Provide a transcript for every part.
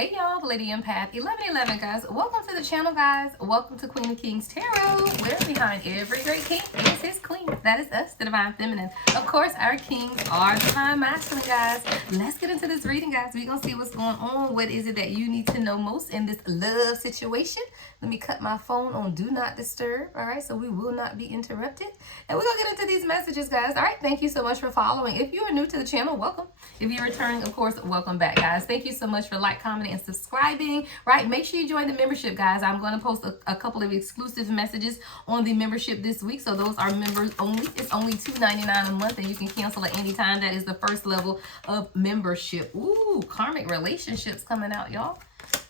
Hey y'all, Lady Empath 1111, guys. Welcome to the channel, guys. Welcome to Queen of Kings Tarot, where behind every great king is his queen. That is us, the Divine Feminine. Of course, our kings are Divine Masculine, guys. Let's get into this reading, guys. We're going to see what's going on. What is it that you need to know most in this love situation? Let me cut my phone on Do Not Disturb, all right? So we will not be interrupted. And we're going to get into these messages, guys. All right, thank you so much for following. If you are new to the channel, welcome. If you're returning, of course, welcome back, guys. Thank you so much for commenting, and subscribing, right? Make sure you join the membership, guys. I'm going to post a couple of exclusive messages on the membership this week. So those are members only. It's only $2.99 a month, and you can cancel at any time. That is the first level of membership. Ooh, karmic relationships coming out, y'all.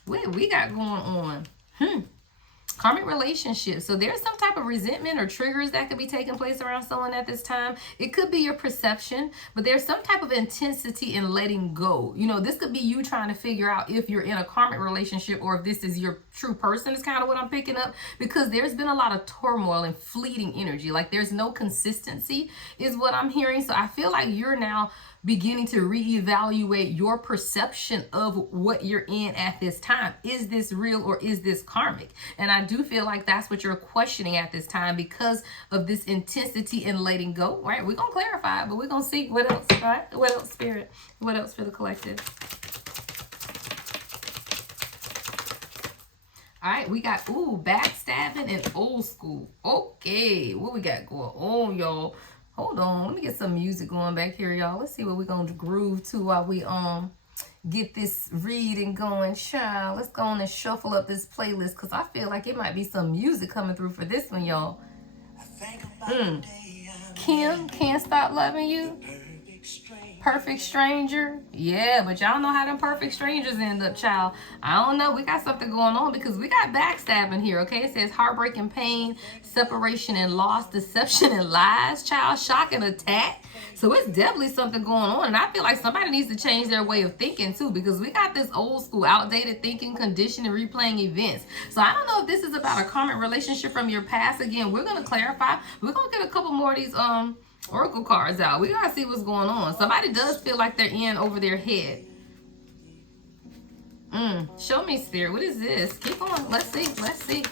What we got going on? Karmic relationships. So there's some type of resentment or triggers that could be taking place around someone at this time. It could be your perception, but there's some type of intensity in letting go. You know, this could be you trying to figure out if you're in a karmic relationship or if this is your true person, is kind of what I'm picking up, because there's been a lot of turmoil and fleeting energy. Like there's no consistency is what I'm hearing. So I feel like you're now beginning to reevaluate your perception of what you're in at this time. Is this real or is this karmic? And I do feel like that's what you're questioning at this time because of this intensity in letting go, right? We're going to clarify, but we're going to see what else, right? What else, Spirit? What else for the collective? All right, we got, backstabbing and old school. Okay, what we got going on, y'all? Hold on, let me get some music going back here, y'all. Let's see what we're going to groove to while we get this reading going, child. Let's go on and shuffle up this playlist because I feel like it might be some music coming through for this one, y'all. Kim, Can't Stop Loving You. Perfect Stranger. Yeah, but y'all know how them perfect strangers end up, child. I don't know. We got something going on because we got backstabbing here, okay? It says heartbreak and pain, separation and loss, deception and lies, child, shock and attack. So it's definitely something going on. And I feel like somebody needs to change their way of thinking too, because we got this old school, outdated thinking, conditioning, replaying events. So I don't know if this is about a karmic relationship from your past. Again, we're going to clarify. We're going to get a couple more of these oracle cards out. We gotta see what's going on. Somebody does feel like they're in over their head. Show me, Spirit. What is this? Keep going. Let's see. Let's see.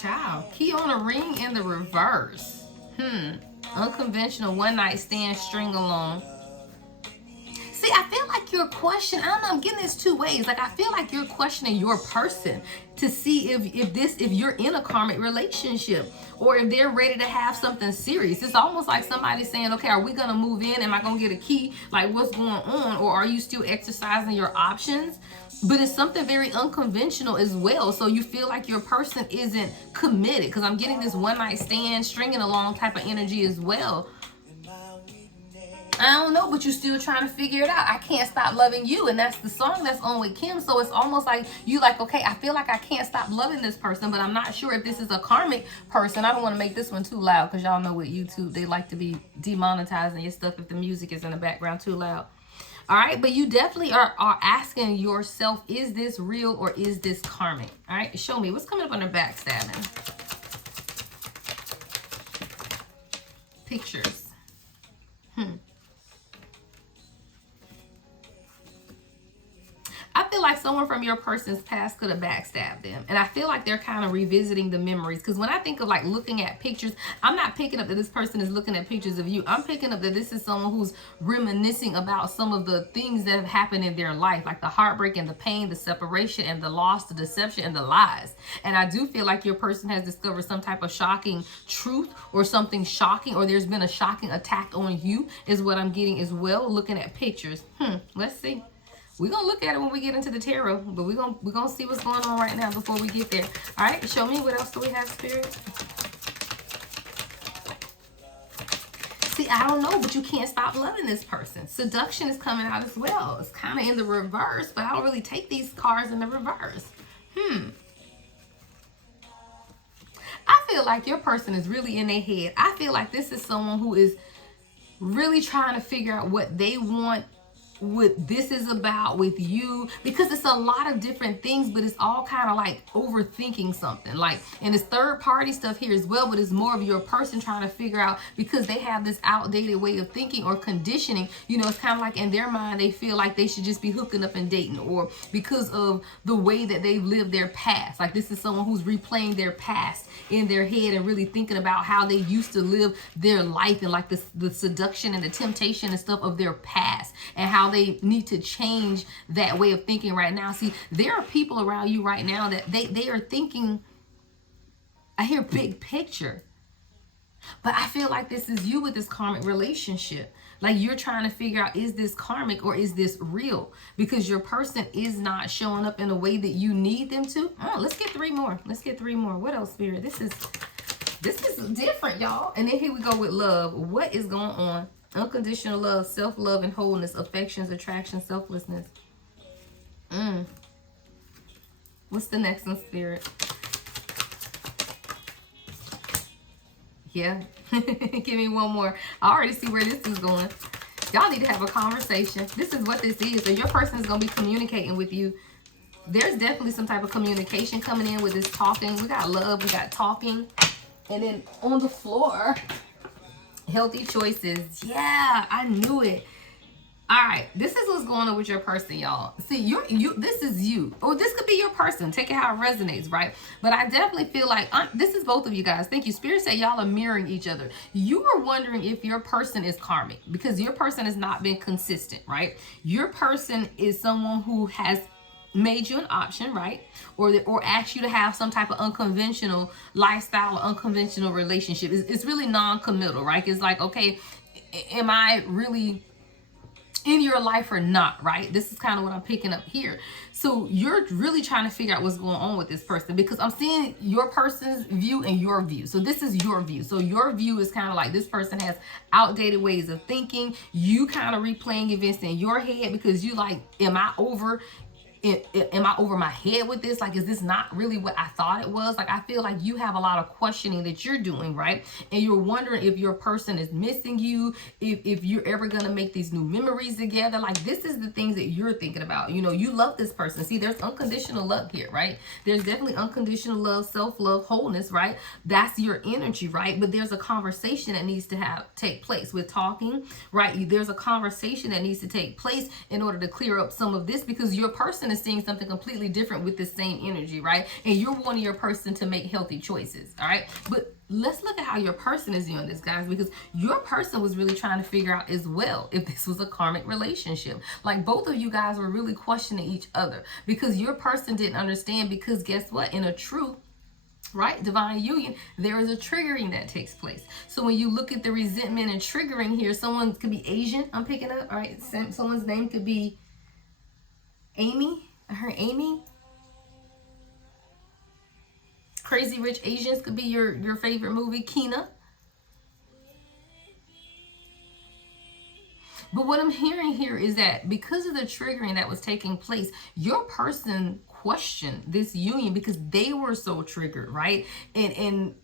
Child. Key on a ring in the reverse. Unconventional one night stand string along. See, I feel like you're questioning. I don't know, I'm getting this two ways. Like I feel like you're questioning your person to see if you're in a karmic relationship or if they're ready to have something serious. It's almost like somebody saying, okay, are we gonna move in? Am I gonna get a key? Like what's going on? Or are you still exercising your options? But it's something very unconventional as well. So you feel like your person isn't committed, because I'm getting this one night stand stringing along type of energy as well. I don't know, but you're still trying to figure it out. I Can't Stop Loving You, and that's the song that's on with Kim. So it's almost like you like, okay, I feel like I can't stop loving this person, but I'm not sure if this is a karmic person. I don't want to make this one too loud because y'all know with YouTube, they like to be demonetizing your stuff if the music is in the background too loud. All right, but you definitely are asking yourself, is this real or is this karmic? All right, show me. What's coming up under backstabbing? Pictures. I feel like someone from your person's past could have backstabbed them. And I feel like they're kind of revisiting the memories. Because when I think of like looking at pictures, I'm not picking up that this person is looking at pictures of you. I'm picking up that this is someone who's reminiscing about some of the things that have happened in their life. Like the heartbreak and the pain, the separation and the loss, the deception and the lies. And I do feel like your person has discovered some type of shocking truth or something shocking, or there's been a shocking attack on you is what I'm getting as well, looking at pictures. Let's see. We're going to look at it when we get into the tarot, but we're gonna see what's going on right now before we get there. All right, show me what else do we have, Spirit? See, I don't know, but you can't stop loving this person. Seduction is coming out as well. It's kind of in the reverse, but I don't really take these cards in the reverse. I feel like your person is really in their head. I feel like this is someone who is really trying to figure out what they want what this is about with you, because it's a lot of different things, but it's all kind of like overthinking something, like, and it's third party stuff here as well, but it's more of your person trying to figure out, because they have this outdated way of thinking or conditioning, you know, it's kind of like in their mind they feel like they should just be hooking up and dating, or because of the way that they've lived their past, like this is someone who's replaying their past in their head and really thinking about how they used to live their life, and like the seduction and the temptation and stuff of their past, and how they need to change that way of thinking right now. See, there are people around you right now that they are thinking, I hear big picture, but I feel like this is you with this karmic relationship. Like you're trying to figure out, is this karmic or is this real? Because your person is not showing up in a way that you need them to. Oh, let's get three more. Let's get three more. What else, Spirit? This is different, y'all. And then here we go with love. What is going on? Unconditional love, self-love and wholeness, affections, attraction, selflessness. What's the next one, Spirit? Yeah. Give me one more. I already see where this is going. Y'all need to have a conversation. This is what this is. So your person is going to be communicating with you. There's definitely some type of communication coming in with this talking. We got love. We got talking. And then on the floor, healthy choices. Yeah, I knew it. All right, this is what's going on with your person, y'all. See, this is you. Or this could be your person. Take it how it resonates, right? But I definitely feel like this is both of you guys. Thank you. Spirit said y'all are mirroring each other. You are wondering if your person is karmic, because your person has not been consistent, right? Your person is someone who has made you an option, right? Or asked you to have some type of unconventional lifestyle or unconventional relationship. It's really non-committal, right? It's like, okay, am I really in your life or not, right? This is kind of what I'm picking up here. So you're really trying to figure out what's going on with this person, because I'm seeing your person's view and your view. So this is your view. So your view is kind of like this person has outdated ways of thinking. You kind of replaying events in your head because you like, am I over my head with this? Like, is this not really what I thought it was? Like, I feel like you have a lot of questioning that you're doing, right? And you're wondering if your person is missing you, if you're ever going to make these new memories together. Like, this is the things that you're thinking about. You know, you love this person. See, there's unconditional love here, right? There's definitely unconditional love, self-love, wholeness, right? That's your energy, right? But there's a conversation that needs to take place with talking, right? There's a conversation that needs to take place in order to clear up some of this, because your person is seeing something completely different with the same energy, right? And you're wanting your person to make healthy choices, all right? But let's look at how your person is doing this, guys, because your person was really trying to figure out as well if this was a karmic relationship. Like, both of you guys were really questioning each other, because your person didn't understand, because guess what? In a true, right, divine union, there is a triggering that takes place. So when you look at the resentment and triggering here, someone could be Asian, I'm picking up, all right? Someone's name could be Amy. I heard Amy. Crazy Rich Asians could be your favorite movie. Kina. But what I'm hearing here is that because of the triggering that was taking place, your person questioned this union because they were so triggered, right? And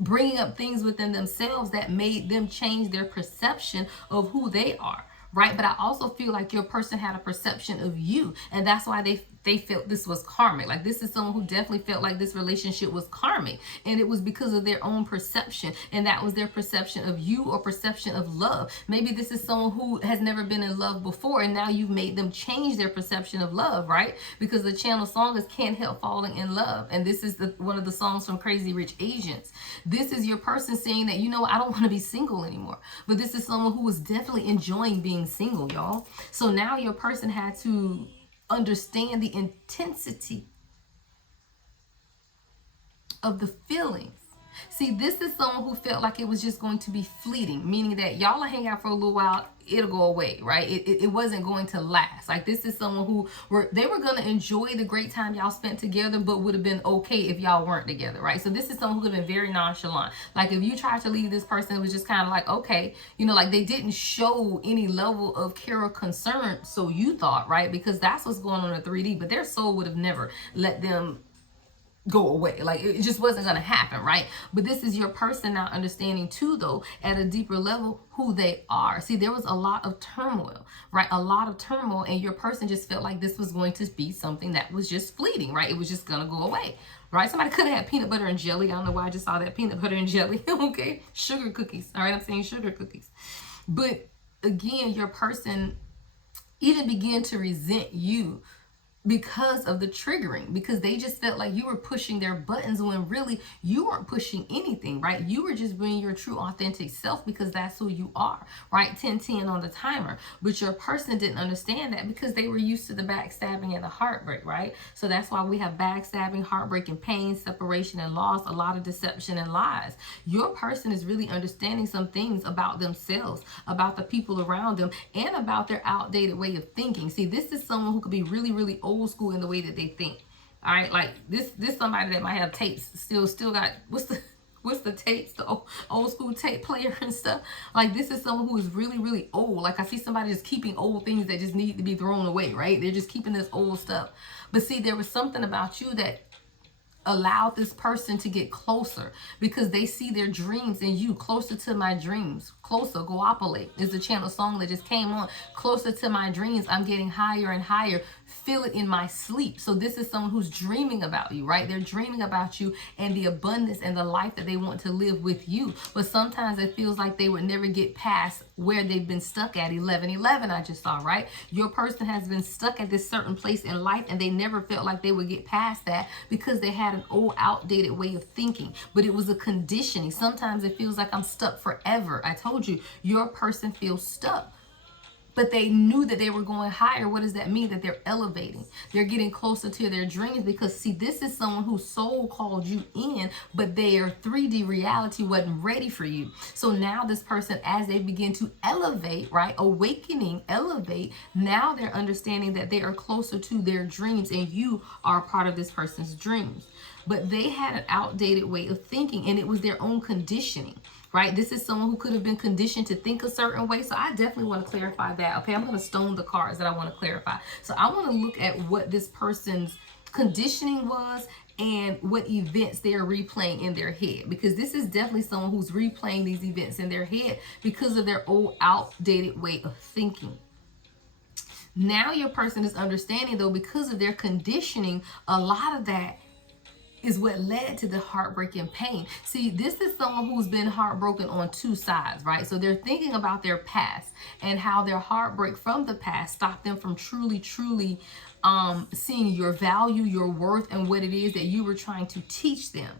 bringing up things within themselves that made them change their perception of who they are. Right? But I also feel like your person had a perception of you, and that's why they felt this was karmic. Like, this is someone who definitely felt like this relationship was karmic, and it was because of their own perception, and that was their perception of you or perception of love. Maybe this is someone who has never been in love before, and now you've made them change their perception of love, right? Because the channel song is Can't Help Falling in Love, and this is one of the songs from Crazy Rich Asians. This is your person saying that, you know, I don't want to be single anymore. But this is someone who was definitely enjoying being single, y'all. So now your person had to understand the intensity of the feelings. See, this is someone who felt like it was just going to be fleeting, meaning that y'all will hang out for a little while, it'll go away, right? It wasn't going to last. Like, this is someone who they were going to enjoy the great time y'all spent together, but would have been okay if y'all weren't together, right? So this is someone who would have been very nonchalant. Like, if you tried to leave this person, it was just kind of like, okay, you know, like they didn't show any level of care or concern, so you thought, right? Because that's what's going on in 3D, but their soul would have never let them go away. Like it just wasn't going to happen, right? But this is your person now understanding too, though, at a deeper level who they are. See, there was a lot of turmoil, right? A lot of turmoil, and your person just felt like this was going to be something that was just fleeting, right? It was just going to go away, right? Somebody could have had peanut butter and jelly. I don't know why I just saw that, peanut butter and jelly. Okay, sugar cookies. All right, I'm saying sugar cookies. But again, your person even began to resent you because of the triggering, because they just felt like you were pushing their buttons when really you weren't pushing anything, right? You were just being your true authentic self because that's who you are, right? 10-10 on the timer. But your person didn't understand that because they were used to the backstabbing and the heartbreak, right? So that's why we have backstabbing, heartbreak, and pain, separation and loss, a lot of deception and lies. Your person is really understanding some things about themselves, about the people around them, and about their outdated way of thinking. See, this is someone who could be really, really old school in the way that they think. All right, like this somebody that might have tapes, still got what's the tapes, the old school tape player and stuff. Like this is someone who is really, really old. Like I see somebody just keeping old things that just need to be thrown away, right? They're just keeping this old stuff. But see, there was something about you that allowed this person to get closer because they see their dreams in you. Closer to my dreams. Closer, Goapole is the channel song that just came on. Closer to my dreams. I'm getting higher and higher. Feel it in my sleep. So this is someone who's dreaming about you, right? They're dreaming about you and the abundance and the life that they want to live with you. But sometimes it feels like they would never get past where they've been stuck at. 11-11 I just saw, right? Your person has been stuck at this certain place in life and they never felt like they would get past that because they had an old outdated way of thinking. But it was a conditioning. Sometimes it feels like I'm stuck forever. I told you, your person feels stuck. But they knew that they were going higher. What does that mean? That they're elevating. They're getting closer to their dreams because, see, this is someone whose soul called you in, but their 3D reality wasn't ready for you. So now this person, as they begin to elevate, right, awakening, elevate, now they're understanding that they are closer to their dreams and you are a part of this person's dreams. But they had an outdated way of thinking and it was their own conditioning. Right? This is someone who could have been conditioned to think a certain way. So I definitely want to clarify that. Okay, I'm going to stone the cards that I want to clarify. So I want to look at what this person's conditioning was and what events they're replaying in their head. Because this is definitely someone who's replaying these events in their head because of their old outdated way of thinking. Now your person is understanding, though, because of their conditioning, a lot of that is what led to the heartbreak and pain. See, this is someone who's been heartbroken on two sides, right? So they're thinking about their past and how their heartbreak from the past stopped them from truly seeing your value, your worth, and what it is that you were trying to teach them.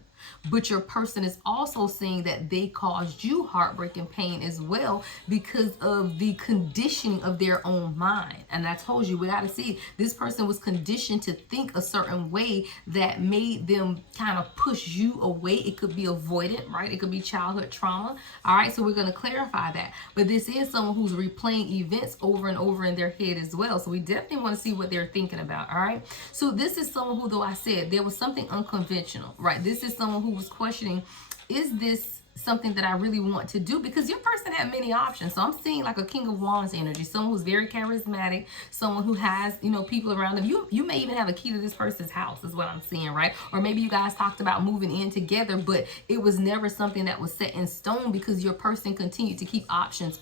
But your person is also saying that they caused you heartbreak and pain as well because of the conditioning of their own mind. And I told you, we got to see, this person was conditioned to think a certain way that made them kind of push you away. It could be avoidant, right? It could be childhood trauma. All right, so we're going to clarify that. But this is someone who's replaying events over and over in their head as well. So we definitely want to see what they're thinking about. All right, so this is someone who, though I said there was something unconventional, right? This is someone who was questioning, is this something that I really want to do? Because your person had many options. So I'm seeing like a King of Wands energy, someone who's very charismatic, someone who has, people around them. You may even have a key to this person's house is what I'm seeing, right? Or maybe you guys talked about moving in together, but it was never something that was set in stone because your person continued to keep options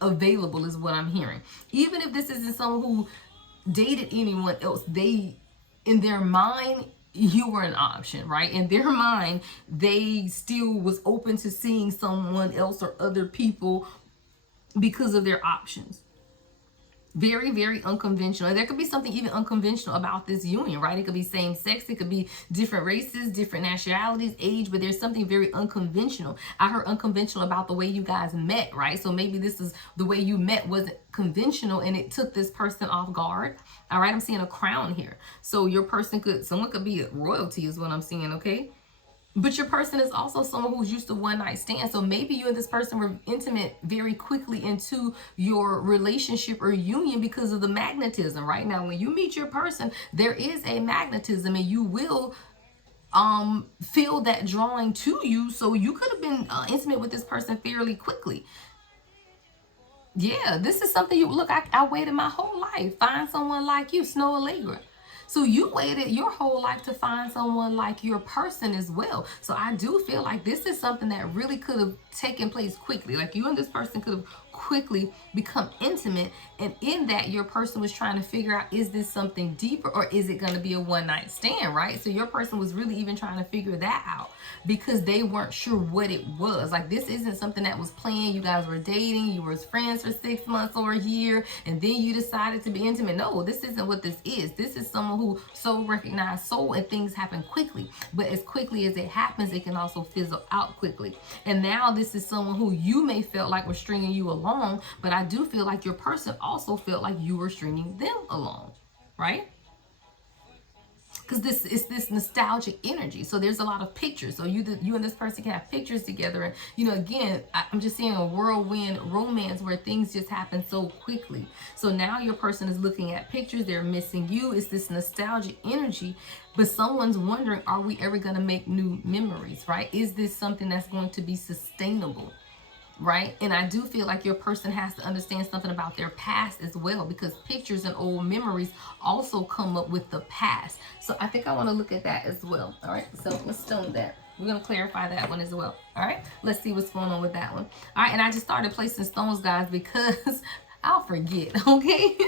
available is what I'm hearing. Even if this isn't someone who dated anyone else, in their mind, you were an option, right? In their mind, they still was open to seeing someone else or other people because of their options. Very, very unconventional. And there could be something even unconventional about this union, right? It could be same sex. It could be different races, different nationalities, age, but there's something very unconventional. I heard unconventional about the way you guys met, right? So maybe this is the way you met wasn't conventional and it took this person off guard. All right, I'm seeing a crown here. So your person someone could be royalty is what I'm seeing, okay? But your person is also someone who's used to one night stand. So maybe you and this person were intimate very quickly into your relationship or union because of the magnetism, right? Now, when you meet your person, there is a magnetism and you will feel that drawing to you. So you could have been intimate with this person fairly quickly. Yeah, this is something I waited my whole life. Find someone like you, Snow Allegra. So you waited your whole life to find someone like your person as well. So I do feel like this is something that really could have taken place quickly. Like you and this person could have quickly become intimate, and in that your person was trying to figure out, is this something deeper or is it going to be a one-night stand, right? So your person was really even trying to figure that out because they weren't sure what it was. Like this isn't something that was planned. You guys were dating, you were friends for 6 months or a year, and then you decided to be intimate. No, this isn't what this is. This is someone who so recognized soul, and things happen quickly, but as quickly as it happens, it can also fizzle out quickly. And now this is someone who you may felt like was stringing you along, but I do feel like your person also felt like you were stringing them along, right? Because this is this nostalgic energy. So there's a lot of pictures. So you and this person can have pictures together. And, you know, again, I'm just seeing a whirlwind romance where things just happen so quickly. So now your person is looking at pictures. They're missing you. It's this nostalgic energy. But someone's wondering, are we ever going to make new memories, right? Is this something that's going to be sustainable? Right? And I do feel like your person has to understand something about their past as well, because pictures and old memories also come up with the past. So I think I want to look at that as well. All right, so let's stone that. We're going to clarify that one as well. All right, let's see what's going on with that one. All right, and I just started placing stones, guys, because I'll forget, okay?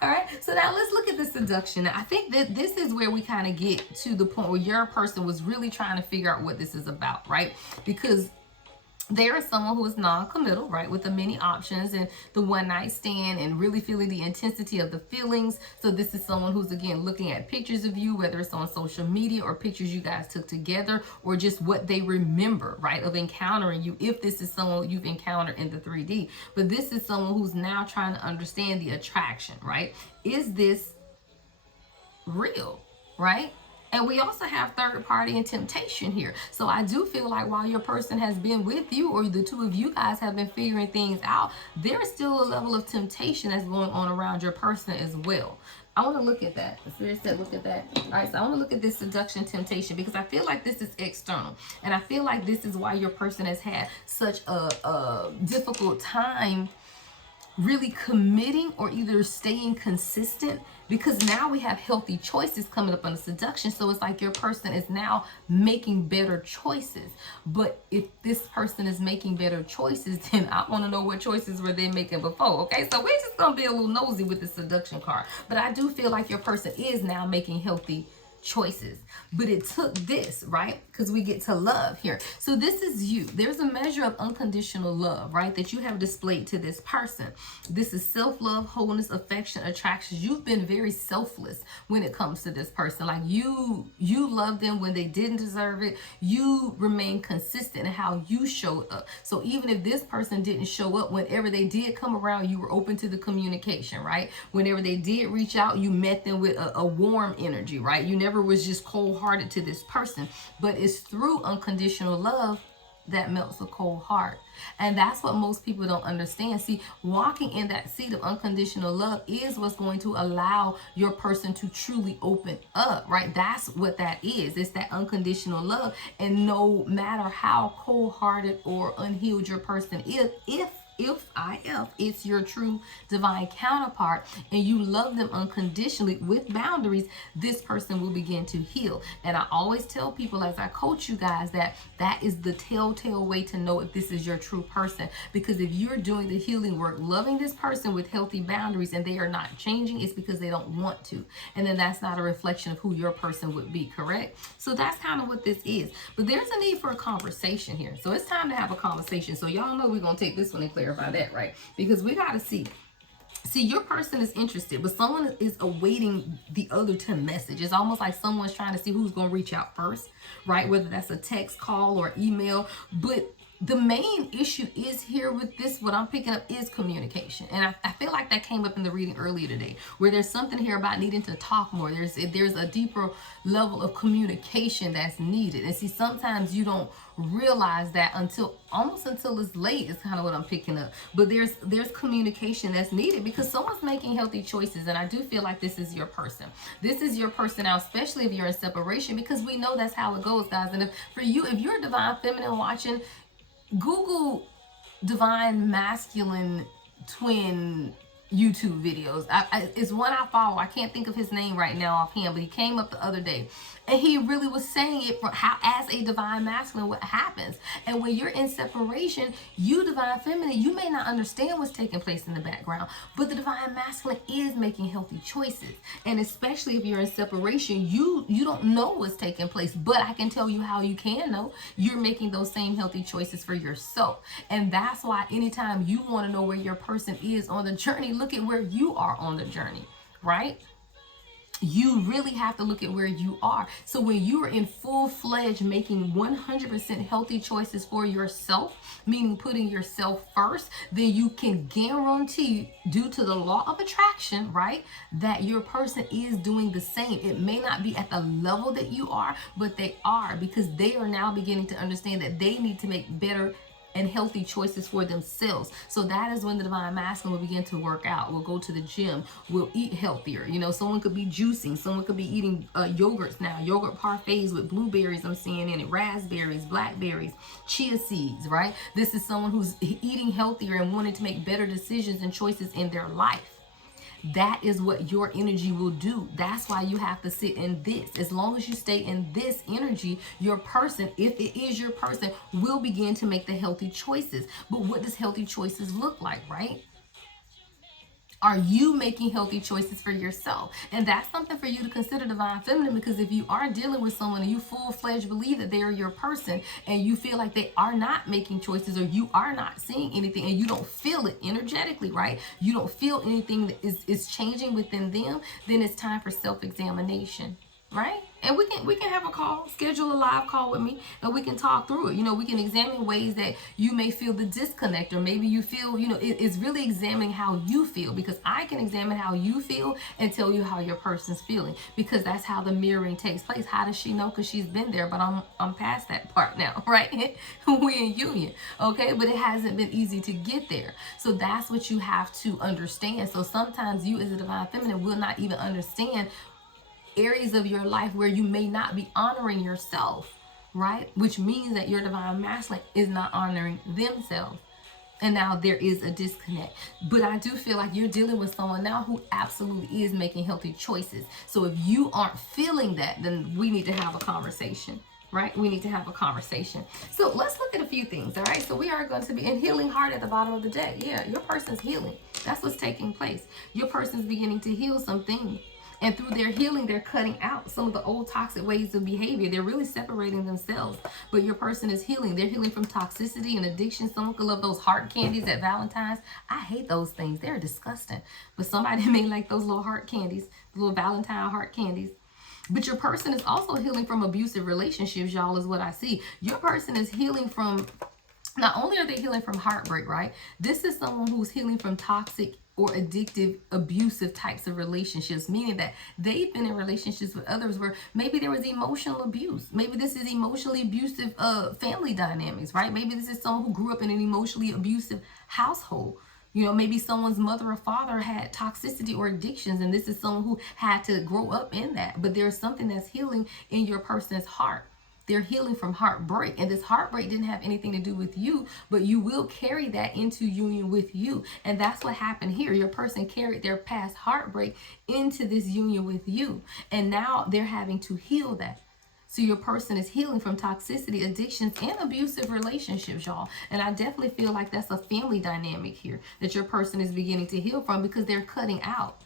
All right, so now let's look at the seduction. Now, I think that this is where we kind of get to the point where your person was really trying to figure out what this is about, right? Because there is someone who is non-committal, right, with the many options and the one-night stand and really feeling the intensity of the feelings. So this is someone who's, again, looking at pictures of you, whether it's on social media or pictures you guys took together or just what they remember, right, of encountering you, if this is someone you've encountered in the 3D. But this is someone who's now trying to understand the attraction, right? Is this real, right? And we also have third party and temptation here. So I do feel like while your person has been with you, or the two of you guys have been figuring things out, there's still a level of temptation that's going on around your person as well. I want to look at that. The Spirit said look at that. All right, so I want to look at this seduction temptation, because I feel like this is external. And I feel like this is why your person has had such a difficult time really committing or either staying consistent, because now we have healthy choices coming up on the seduction. So it's like your person is now making better choices. But if this person is making better choices, then I want to know what choices were they making before. Okay, so we're just gonna be a little nosy with the seduction card. But I do feel like your person is now making healthy choices. But it took this, right? Because we get to love here. So this is you. There's a measure of unconditional love, right, that you have displayed to this person. This is self-love, wholeness, affection, attraction. You've been very selfless when it comes to this person. Like you love them when they didn't deserve it. You remain consistent in how you showed up. So even if this person didn't show up, whenever they did come around, you were open to the communication, right? Whenever they did reach out, you met them with a warm energy, right? You never was just cold-hearted to this person. But it's through unconditional love that melts a cold heart. And that's what most people don't understand. See, walking in that seat of unconditional love is what's going to allow your person to truly open up, right? That's what that is. It's that unconditional love. And no matter how cold-hearted or unhealed your person is, if it's your true divine counterpart and you love them unconditionally with boundaries, this person will begin to heal. And I always tell people as I coach you guys that that is the telltale way to know if this is your true person. Because if you're doing the healing work, loving this person with healthy boundaries, and they are not changing, it's because they don't want to. And then that's not a reflection of who your person would be, correct? So that's kind of what this is. But there's a need for a conversation here. So it's time to have a conversation. So y'all know we're going to take this one and clarify that, right? Because we got to see your person is interested, but someone is awaiting the other to message. It's almost like someone's trying to see who's going to reach out first, right? Whether that's a text, call, or email. But the main issue is here with this, what I'm picking up is communication. And I feel like that came up in the reading earlier today, where there's something here about needing to talk more. There's a deeper level of communication that's needed. And see, sometimes you don't realize that until it's late, is kind of what I'm picking up. But there's communication that's needed because someone's making healthy choices. And I do feel like this is your person. This is your person now, especially if you're in separation, because we know that's how it goes, guys. And if you're divine feminine watching, Google divine masculine twin YouTube videos. It's one I follow. I can't think of his name right now offhand, but he came up the other day, and he really was saying it for how, as a divine masculine, what happens. And when you're in separation, you divine feminine, you may not understand what's taking place in the background, but the divine masculine is making healthy choices. And especially if you're in separation, you don't know what's taking place, but I can tell you how you can know. You're making those same healthy choices for yourself. And that's why anytime you want to know where your person is on the journey, look at where you are on the journey, right? You really have to look at where you are. So when you are in full-fledged making 100% healthy choices for yourself, meaning putting yourself first, then you can guarantee, due to the law of attraction, right, that your person is doing the same. It may not be at the level that you are, but they are, because they are now beginning to understand that they need to make better and healthy choices for themselves. So that is when the divine masculine will begin to work out. We'll go to the gym. We'll eat healthier. You know, someone could be juicing. Someone could be eating yogurts now. Yogurt parfaits with blueberries, I'm seeing in it, raspberries, blackberries, chia seeds, right? This is someone who's eating healthier and wanting to make better decisions and choices in their life. That is what your energy will do. That's why you have to sit in this. As long as you stay in this energy, your person, if it is your person, will begin to make the healthy choices. But what does healthy choices look like, right? Are you making healthy choices for yourself? And that's something for you to consider, divine feminine, because if you are dealing with someone and you full-fledged believe that they are your person and you feel like they are not making choices, or you are not seeing anything and you don't feel it energetically, right? You don't feel anything that is changing within them, then it's time for self-examination, right? And we can have a call, schedule a live call with me, and we can talk through it. You know, we can examine ways that you may feel the disconnect, or maybe you feel, you know, it's really examining how you feel, because I can examine how you feel and tell you how your person's feeling, because that's how the mirroring takes place. How does she know? Because she's been there, but I'm past that part now, right? We in union, okay? But it hasn't been easy to get there. So that's what you have to understand. So sometimes you as a divine feminine will not even understand areas of your life where you may not be honoring yourself, right? Which means that your divine masculine is not honoring themselves. And now there is a disconnect. But I do feel like you're dealing with someone now who absolutely is making healthy choices. So if you aren't feeling that, then we need to have a conversation, right? We need to have a conversation. So let's look at a few things, all right? So we are going to be in healing heart at the bottom of the deck. Yeah, your person's healing. That's what's taking place. Your person's beginning to heal something. And through their healing, they're cutting out some of the old toxic ways of behavior. They're really separating themselves. But your person is healing. They're healing from toxicity and addiction. Someone could love those heart candies at Valentine's. I hate those things. They're disgusting. But somebody may like those little heart candies, little Valentine heart candies. But your person is also healing from abusive relationships, y'all, is what I see. Your person is healing from, not only are they healing from heartbreak, right? This is someone who's healing from toxic or addictive, abusive types of relationships, meaning that they've been in relationships with others where maybe there was emotional abuse. Maybe this is emotionally abusive family dynamics, right? Maybe this is someone who grew up in an emotionally abusive household. You know, maybe someone's mother or father had toxicity or addictions, and this is someone who had to grow up in that. But there's something that's healing in your person's heart. They're healing from heartbreak, and this heartbreak didn't have anything to do with you, but you will carry that into union with you. And that's what happened here. Your person carried their past heartbreak into this union with you, and now they're having to heal that. So your person is healing from toxicity, addictions, and abusive relationships, y'all. And I definitely feel like that's a family dynamic here that your person is beginning to heal from, because they're cutting out.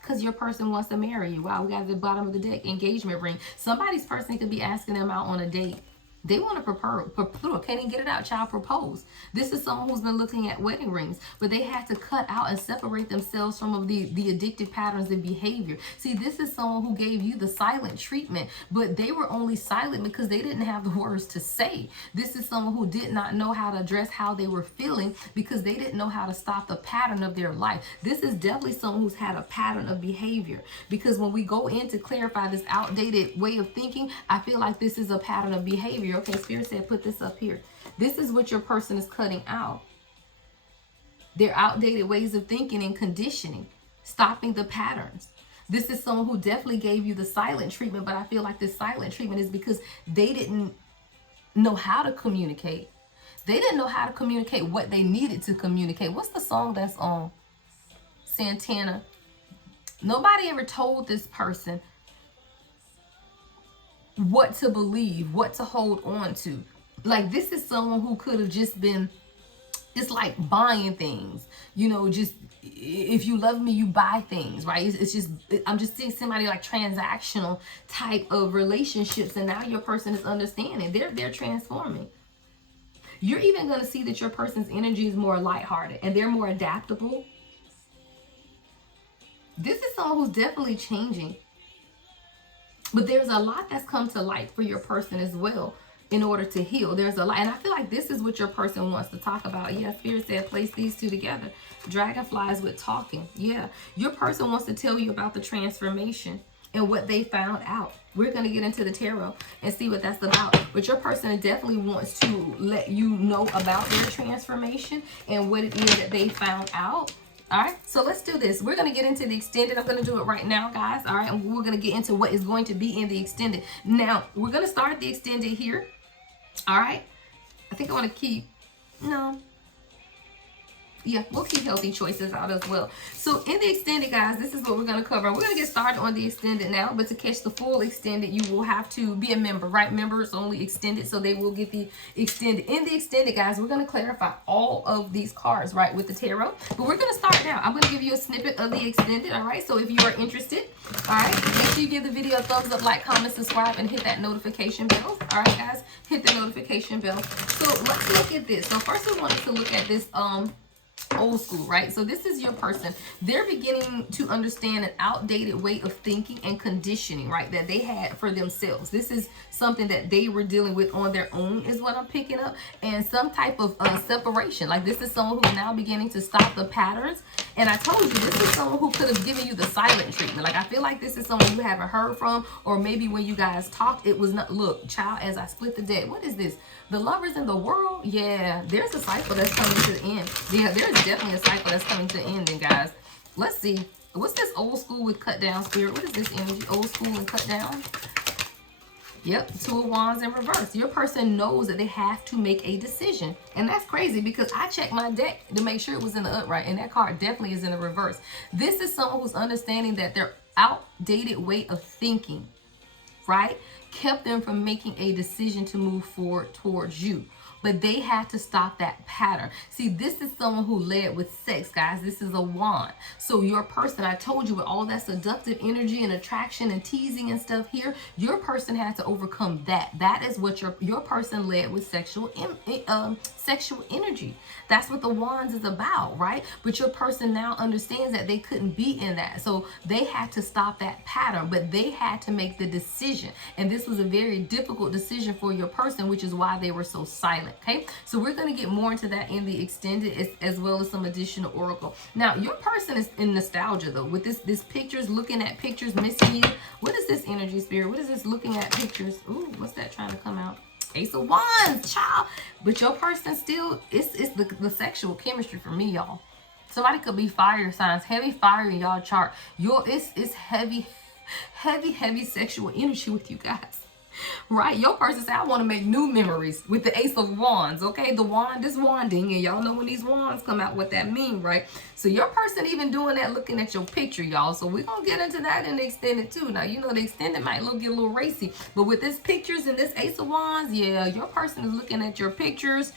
Because your person wants to marry you. Wow, we got at the bottom of the deck, engagement ring. Somebody's person could be asking them out on a date. They want to propose. Can't even get it out, child, propose. This is someone who's been looking at wedding rings, but they had to cut out and separate themselves from the addictive patterns of behavior. See, this is someone who gave you the silent treatment, but they were only silent because they didn't have the words to say. This is someone who did not know how to address how they were feeling because they didn't know how to stop the pattern of their life. This is definitely someone who's had a pattern of behavior, because when we go in to clarify this outdated way of thinking, I feel like this is a pattern of behavior. Okay, Spirit said, put this up here. This is what your person is cutting out. Their outdated ways of thinking and conditioning, stopping the patterns. This is someone who definitely gave you the silent treatment, but I feel like this silent treatment is because they didn't know how to communicate. They didn't know how to communicate what they needed to communicate. What's the song that's on Santana. Nobody ever told this person what to believe, what to hold on to. Like, this is someone who could have just been, it's like buying things, you know, just if you love me, you buy things, right? It's just, I'm just seeing somebody like transactional type of relationships, and now your person is understanding. They're transforming. You're even going to see that your person's energy is more lighthearted and they're more adaptable. This is someone who's definitely changing. But there's a lot that's come to light for your person as well in order to heal. There's a lot. And I feel like this is what your person wants to talk about. Yeah, Spirit said place these two together. Dragonflies with talking. Yeah, your person wants to tell you about the transformation and what they found out. We're going to get into the tarot and see what that's about. But your person definitely wants to let you know about their transformation and what it is that they found out. All right, so let's do this. We're going to get into the extended. I'm going to do it right now, guys. All right, and we're going to get into what is going to be in the extended. Now, we're going to start the extended here. All right, I think I want to keep, no. Yeah, we'll keep healthy choices out as well. So in the extended, guys, this is what we're going to cover. We're going to get started on the extended now, but to catch the full extended, you will have to be a member, right? Members only extended, so they will get the extended. In the extended, guys, we're going to clarify all of these cards, right, with the tarot. But we're going to start now. I'm going to give you a snippet of the extended, all right? So if you are interested, all right, make sure you give the video a thumbs up, like, comment, subscribe, and hit that notification bell. All right, guys, hit the notification bell. So let's look at this. So first we wanted to look at this, old school, right? So this is your person. They're beginning to understand an outdated way of thinking and conditioning, right, that they had for themselves. This is something that they were dealing with on their own is what I'm picking up, and some type of separation. Like, this is someone who's now beginning to stop the patterns. And I told you, this is someone who could have given you the silent treatment. Like, I feel like this is someone you haven't heard from, or maybe when you guys talked, it was not, look, child, as I split the deck, what is this? The lovers in the world? Yeah, there's a cycle that's coming to the end. Yeah, there's definitely a cycle that's coming to the end, and guys, let's see. What's this old school with cut down, Spirit? What is this energy? Old school and cut down? Yep, Two of Wands in reverse. Your person knows that they have to make a decision. And that's crazy because I checked my deck to make sure it was in the upright, and that card definitely is in the reverse. This is someone who's understanding that their outdated way of thinking, right, kept them from making a decision to move forward towards you. But they had to stop that pattern. See, this is someone who led with sex, guys. This is a wand. So your person, I told you, with all that seductive energy and attraction and teasing and stuff here, your person had to overcome that. That is what your person led with sexual energy. That's what the wands is about, right? But your person now understands that they couldn't be in that. So they had to stop that pattern, but they had to make the decision. And this was a very difficult decision for your person, which is why they were so silent. Okay, so we're going to get more into that in the extended, as well as some additional oracle. Now, your person is in nostalgia, though, with this pictures, looking at pictures, missing you. What is this energy, Spirit? What is this looking at pictures? Ooh, what's that trying to come out? Ace of Wands, child. But your person still, it's the sexual chemistry for me, y'all. Somebody could be fire signs, heavy fire in y'all chart. It's heavy sexual energy with you guys. Right, your person said, I want to make new memories with the Ace of Wands. Okay, the wand is wanding, and y'all know when these wands come out what that mean, right? So your person even doing that, looking at your picture, y'all. So we're gonna get into that in the extended too. Now, you know, the extended might get a little racy, but with this pictures and this Ace of Wands, yeah, your person is looking at your pictures,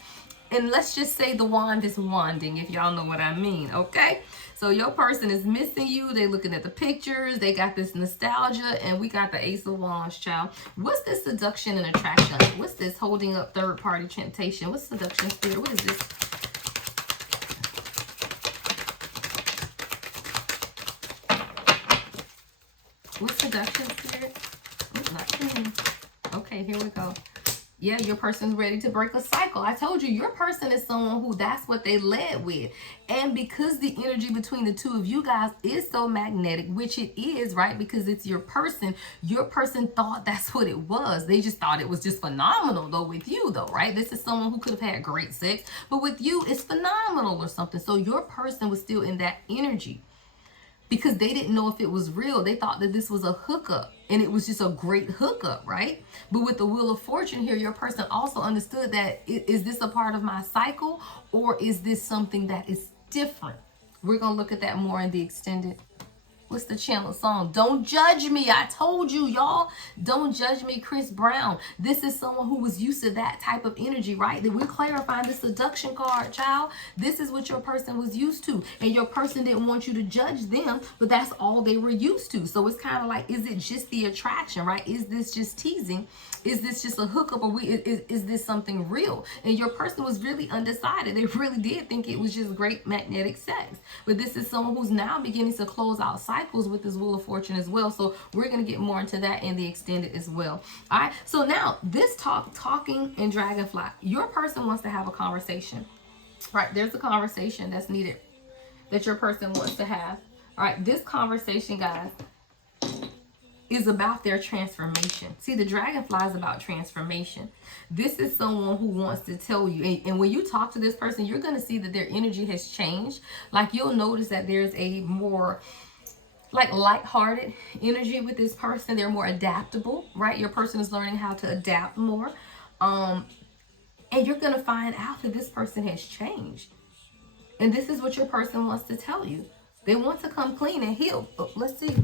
and let's just say the wand is wanding, if y'all know what I mean. Okay, so your person is missing you. They looking at the pictures. They got this nostalgia, and we got the Ace of Wands, child. What's this seduction and attraction? What's this holding up third-party temptation? What's seduction, Spirit? What is this? What's seduction, Spirit? Ooh, not clean. Okay, here we go. Yeah, your person's ready to break a cycle. I told you, your person is someone who that's what they led with. And because the energy between the two of you guys is so magnetic, which it is, right? Because it's your person thought that's what it was. They just thought it was just phenomenal, though, with you, though, right? This is someone who could have had great sex, but with you, it's phenomenal or something. So your person was still in that energy, because they didn't know if it was real. They thought that this was a hookup, and it was just a great hookup, right? But with the Wheel of Fortune here, your person also understood that, is this a part of my cycle, or is this something that is different? We're going to look at that more in the extended. What's the channel song? Don't judge me. I told you, y'all. Don't judge me, Chris Brown. This is someone who was used to that type of energy, right? That we're clarifying the seduction card, child. This is what your person was used to. And your person didn't want you to judge them, but that's all they were used to. So it's kind of like, is it just the attraction, right? Is this just teasing? Is this just a hookup, or is this something real? And your person was really undecided. They really did think it was just great magnetic sex. But this is someone who's now beginning to close out cycles with this Wheel of Fortune as well. So we're going to get more into that in the extended as well. All right. So now this talking and dragonfly, your person wants to have a conversation, right? There's a conversation that's needed that your person wants to have. All right. This conversation, guys, is about their transformation. See, the dragonfly is about transformation. This is someone who wants to tell you, and when you talk to this person, you're going to see that their energy has changed. Like, you'll notice that there's a more like lighthearted energy with this person. They're more adaptable, right? Your person is learning how to adapt more. And you're going to find out that this person has changed. And this is what your person wants to tell you. They want to come clean and heal. Oh, let's see.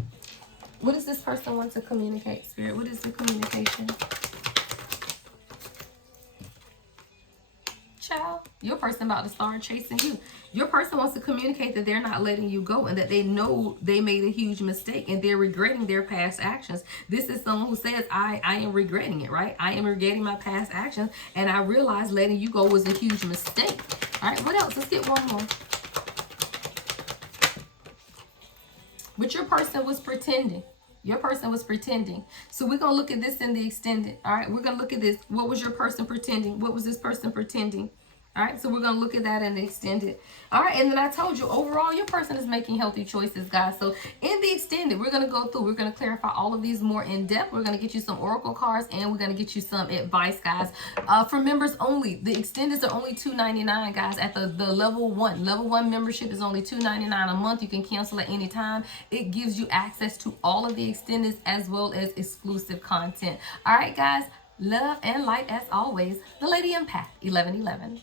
What does this person want to communicate, Spirit? What is the communication? Child, your person about to start chasing you. Your person wants to communicate that they're not letting you go and that they know they made a huge mistake and they're regretting their past actions. This is someone who says, I am regretting it, right? I am regretting my past actions, and I realize letting you go was a huge mistake. All right, what else? Let's get one more. But your person was pretending. Your person was pretending. So we're going to look at this in the extended. All right, we're going to look at this. What was your person pretending? What was this person pretending? All right, so we're going to look at that in the extended. All right, and then I told you, overall, your person is making healthy choices, guys. So in the extended, we're going to go through. We're going to clarify all of these more in depth. We're going to get you some oracle cards, and we're going to get you some advice, guys. For members only, the extendeds are only $2.99, guys. At the level one. Level 1 membership is only $2.99 a month. You can cancel at any time. It gives you access to all of the extendeds as well as exclusive content. All right, guys. Love and light as always. The Lady Empath 1111.